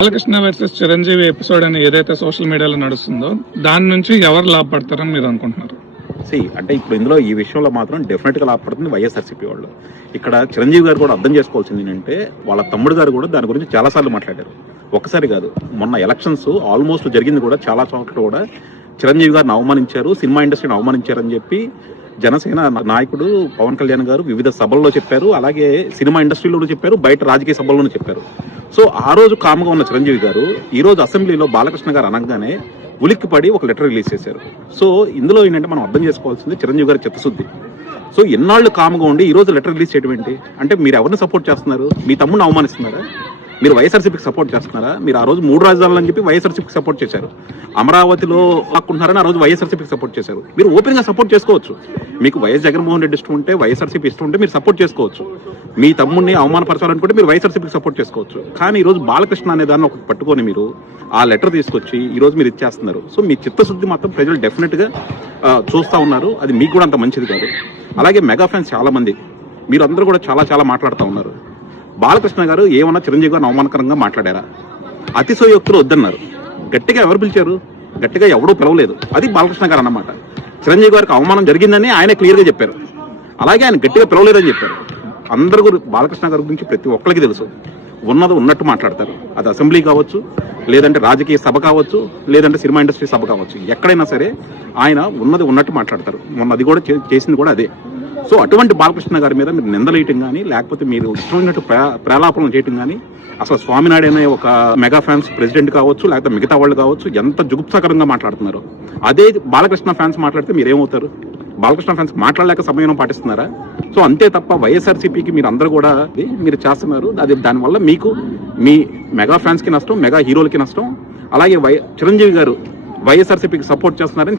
Balakrishna versus Chiranjeevi episode అని ఏదైతే social మీడియాలో నడుస్తుందో దాని నుంచి ఎవరు లాభపడతారని మీరు అనుకుంటున్నారు? అంటే ఇప్పుడు ఇందులో ఈ విషయంలో మాత్రం డెఫినెట్గా లాభపడుతుంది వైఎస్ఆర్సీపీ వాళ్ళు. ఇక్కడ చిరంజీవి గారు కూడా అర్థం చేసుకోవాల్సింది ఏంటంటే వాళ్ళ తమ్ముడు గారు కూడా దాని గురించి చాలాసార్లు మాట్లాడారు. ఒక్కసారి కాదు, మొన్న ఎలక్షన్స్ ఆల్మోస్ట్ జరిగింది కూడా చాలా చోట్ల కూడా చిరంజీవి గారిని అవమానించారు, సినిమా ఇండస్ట్రీని అవమానించారని చెప్పి జనసేన నాయకుడు పవన్ కళ్యాణ్ గారు వివిధ సభల్లో చెప్పారు. అలాగే సినిమా ఇండస్ట్రీలోనూ చెప్పారు, బయట రాజకీయ సభల్లోనూ చెప్పారు. సో ఆ రోజు కామ్గా ఉన్న చిరంజీవి గారు ఈ రోజు అసెంబ్లీలో బాలకృష్ణ గారు అనగానే ఉలిక్కిపడి ఒక లెటర్ రిలీజ్ చేశారు. సో ఇందులో ఏంటంటే మనం అర్థం చేసుకోవాల్సింది చిరంజీవి గారి చిత్తశుద్ధి. సో ఎన్నాళ్ళు కామ్గా ఉండి ఈ రోజు లెటర్ రిలీజ్ చేయడం ఏంటి అంటే మీరు ఎవరిని సపోర్ట్ చేస్తున్నారు? మీ తమ్ముడిని అవమానిస్తున్నారా? మీరు వైఎస్ఆర్సీపీకి సపోర్ట్ చేస్తున్నారా? మీరు ఆ రోజు 3 రాజధానులు అని చెప్పి వైఎస్ఆర్సీపీకి సపోర్ట్ చేశారు. అమరావతిలో లాక్కుంటున్నారని ఆ రోజు వైఎస్ఆర్సీపీకి సపోర్ట్ చేశారు. మీరు ఓపెన్గా సపోర్ట్ చేసుకోవచ్చు. మీకు వైఎస్ జగన్మోహన్ రెడ్డి ఇష్టం ఉంటే, వైఎస్ఆర్సీపీ ఇష్టం ఉంటే మీరు సపోర్ట్ చేసుకోవచ్చు. మీ తమ్ముడిని అవమానపరచాలనుకుంటే మీరు వైఎస్ఆర్సీపీకి సపోర్ట్ చేసుకోవచ్చు. కానీ ఈరోజు బాలకృష్ణ అనే దాన్ని ఒకటి పట్టుకొని మీరు ఆ లెటర్ తీసుకొచ్చి ఈరోజు మీరు ఇచ్చేస్తున్నారు. సో మీ చిత్తశుద్ధి మాత్రం ప్రజలు డెఫినెట్గా చూస్తూ ఉన్నారు. అది మీకు కూడా అంత మంచిది కాదు. అలాగే మెగా ఫ్యాన్స్ చాలా మంది మీరు అందరూ కూడా చాలా మాట్లాడుతూ ఉన్నారు. బాలకృష్ణ గారు ఏమన్నా చిరంజీవి గారిని అవమానకరంగా మాట్లాడారా? అతిశయోక్తులు వద్దన్నారు. గట్టిగా ఎవరు పిలిచారు? గట్టిగా ఎవడూ పిలవలేదు. అది బాలకృష్ణ గారు అన్నమాట. చిరంజీవి గారికి అవమానం జరిగిందని ఆయన క్లియర్గా చెప్పారు. అలాగే ఆయన గట్టిగా పిలవలేదని చెప్పారు. అందరూ బాలకృష్ణ గారి గురించి ప్రతి ఒక్కరికి తెలుసు. ఉన్నది ఉన్నట్టు మాట్లాడతారు. అది అసెంబ్లీ కావచ్చు, లేదంటే రాజకీయ సభ కావచ్చు, లేదంటే సినిమా ఇండస్ట్రీ సభ కావచ్చు, ఎక్కడైనా సరే ఆయన ఉన్నది ఉన్నట్టు మాట్లాడతారు. మొన్న అది కూడా చేసింది కూడా అదే. సో అటువంటి బాలకృష్ణ గారి మీద మీరు నిందలేయటం కానీ, లేకపోతే మీరు ఇష్టమైనట్టు ప్రేలాపనలు చేయటం కానీ, అసలు స్వామినాయుడు అనే ఒక మెగా ఫ్యాన్స్ ప్రెసిడెంట్ కావచ్చు, లేకపోతే మిగతా వాళ్ళు కావచ్చు, ఎంత జుగుప్సాకరంగా మాట్లాడుతున్నారు. అదే బాలకృష్ణ ఫ్యాన్స్ మాట్లాడితే మీరేమవుతారు? బాలకృష్ణ ఫ్యాన్స్ మాట్లాడలేక సమయం పాటిస్తున్నారా? సో అంతే తప్ప వైఎస్ఆర్సీపీకి మీరు అందరూ కూడా మీరు చేస్తున్నారు. అది దానివల్ల మీకు మీ మెగా ఫ్యాన్స్కి నష్టం, మెగా హీరోలకి నష్టం. అలాగే చిరంజీవి గారు వైఎస్ఆర్సీపీకి సపోర్ట్ చేస్తున్నారని